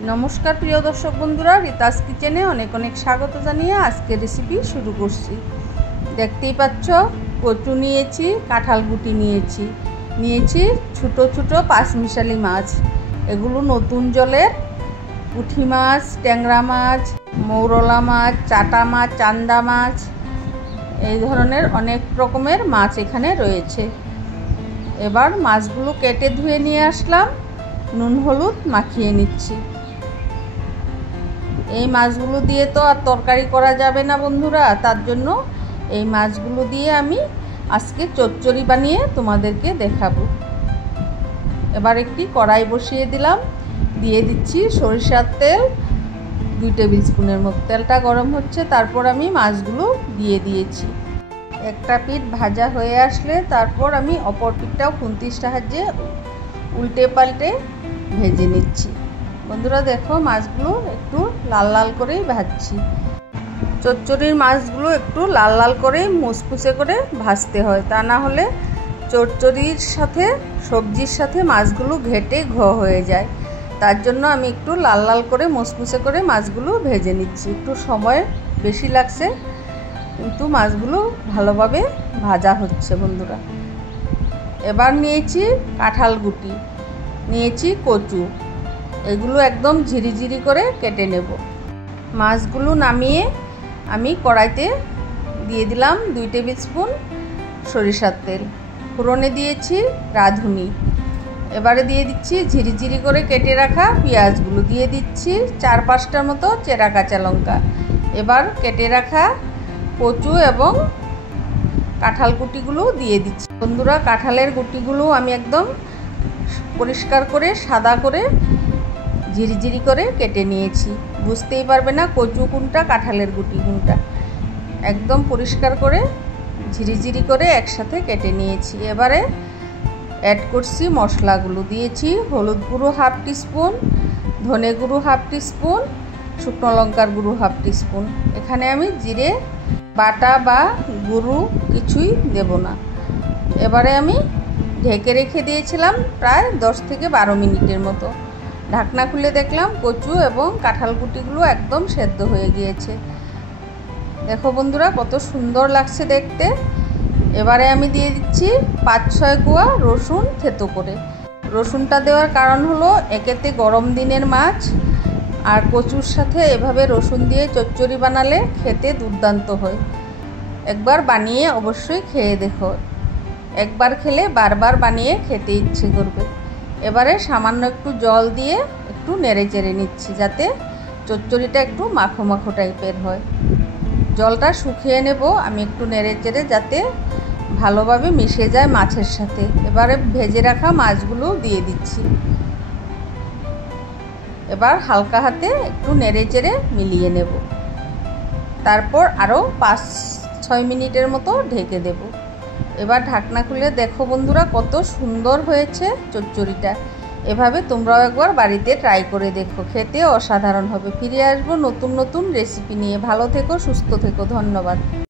नमस्कार प्रिय दर्शक बंधुरा रीतास किचेने अनेक अनेक स्वागत जानिए आज के रेसिपि शुरू करছি। देखतेই পাচ্ছ কচু নিয়েছি, কাঁঠাল গুটি নিয়েছি ছোটো ছোটো পাঁচমিশালি মাছ। এগুলো নতুন জলের পুঁটি মাছ, ট্যাংরা মাছ, মৌরলা মাছ, চাটা মাছ, চান্দা মাছ, এই ধরনের অনেক রকমের মাছ এখানে রয়েছে। এবার মাছগুলো কেটে ধুয়ে নিয়ে আসলাম, নুন হলুদ মাখিয়ে নিচ্ছি। এই মাছগুলো দিয়ে তো আর তরকারি করা যাবে না বন্ধুরা, তার জন্য এই মাছগুলো দিয়ে আমি আজকে চচ্চড়ি বানিয়ে তোমাদেরকে দেখাবো। এবার একটি কড়াই বসিয়ে দিলাম, দিয়ে দিচ্ছি সরিষার তেল 2 টেবিল স্পুনের মতো। তেলটা গরম হচ্ছে, তারপর আমি মাছগুলো দিয়ে দিয়েছি। একটা পিঠ ভাজা হয়ে আসলে তারপর আমি অপর পিঠটাও খুন্তির সাহায্যে উল্টে পাল্টে ভেজে নিচ্ছি। বন্ধুরা দেখো, মাছগুলো একটু লাল লাল করেই ভাজছি। চচ্চড়ির মাছগুলো একটু লাল লাল করে মুচমুচে করে ভাজতে হয়, তা না হলে চচ্চড়ির সাথে সবজির সাথে মাছগুলো ঘেটে হয়ে যায়। তার জন্য আমি একটু লাল লাল করে মুচমুচে করে মাছগুলো ভেজে নিচ্ছি। একটু সময় বেশি লাগছে, কিন্তু মাছগুলো ভালোভাবে ভাজা হচ্ছে বন্ধুরা। এবার নিয়েছি কাঁঠাল গুটি, নিয়েছি কচু, এগুলো একদম ঝিরিঝিরি করে কেটে নেব। মাছগুলো নামিয়ে আমি কড়াইতে দিয়ে দিলাম 2 টেবিল স্পুন সরিষার তেল, ফোড়নে দিয়েছি রাঁধুনি। এবারে দিয়ে দিচ্ছি ঝিরিঝিরি করে কেটে রাখা পেঁয়াজগুলো, দিয়ে দিচ্ছি 4-5টার মতো চেরা কাঁচা লঙ্কা। এবার কেটে রাখা কচু এবং কাঁঠাল গুটিগুলো দিয়ে দিচ্ছি। বন্ধুরা কাঁঠালের গুটিগুলো আমি একদম পরিষ্কার করে সাদা করে ঝিরিঝিরি করে কেটে নিয়েছি, বুঝতেই পারবে না কচু কোনটা কাঁঠালের গুটি কোনটা। একদম পরিষ্কার করে ঝিরিঝিরি করে একসাথে কেটে নিয়েছি। এবারে অ্যাড করছি মশলাগুলো, দিয়েছি হলুদ গুঁড়ো 1/2 টিস্পুন, ধনে গুঁড়ো 1/2 টিস্পুন, শুকনো লঙ্কার গুঁড়ো 1/2 টিস্পুন। এখানে আমি জিরে বাটা বা গুঁড়ো কিছুই দেব না। এবারে আমি ঢেকে রেখে দিয়েছিলাম প্রায় 10 থেকে 12 মিনিটের মতো। ঢাকনা খুলে দেখলাম কচু এবং কাঁঠাল গুটিগুলো একদম সেদ্ধ হয়ে গিয়েছে। দেখো বন্ধুরা কত সুন্দর লাগছে দেখতে। এবারে আমি দিয়ে দিচ্ছি 5-6 কোয়া রসুন থেতো করে। রসুনটা দেওয়ার কারণ হলো একেতে গরম দিনের মাছ, আর কচুর সাথে এভাবে রসুন দিয়ে চচ্চড়ি বানালে খেতে দুর্দান্ত হয়। একবার বানিয়ে অবশ্যই খেয়ে দেখো, একবার খেলে বারবার বানিয়ে খেতে ইচ্ছে করবে। এবারে সামান্য একটু জল দিয়ে একটু নেড়ে চেড়ে নিচ্ছি, যাতে চচ্চড়িটা একটু মাখো মাখো টাইপের হয়। জলটা শুকিয়ে নেব আমি একটু নেড়ে চেড়ে, যাতে ভালোভাবে মিশে যায় মাছের সাথে। এবারে ভেজে রাখা মাছগুলো দিয়ে দিচ্ছি। এবার হালকা হাতে একটু নেড়ে চেড়ে মিলিয়ে নেব, তারপর আরও 5-6 মিনিটের মতো ঢেকে দেব। এবার ঢাকনা খুলে দেখো বন্ধুরা কত সুন্দর হয়েছে চচ্চড়িটা। এভাবে তোমরাও একবার বাড়িতে ট্রাই করে দেখো, খেতে অসাধারণ হবে। ফিরে আসবো নতুন নতুন রেসিপি নিয়ে। ভালো থেকো, সুস্থ থেকো, ধন্যবাদ।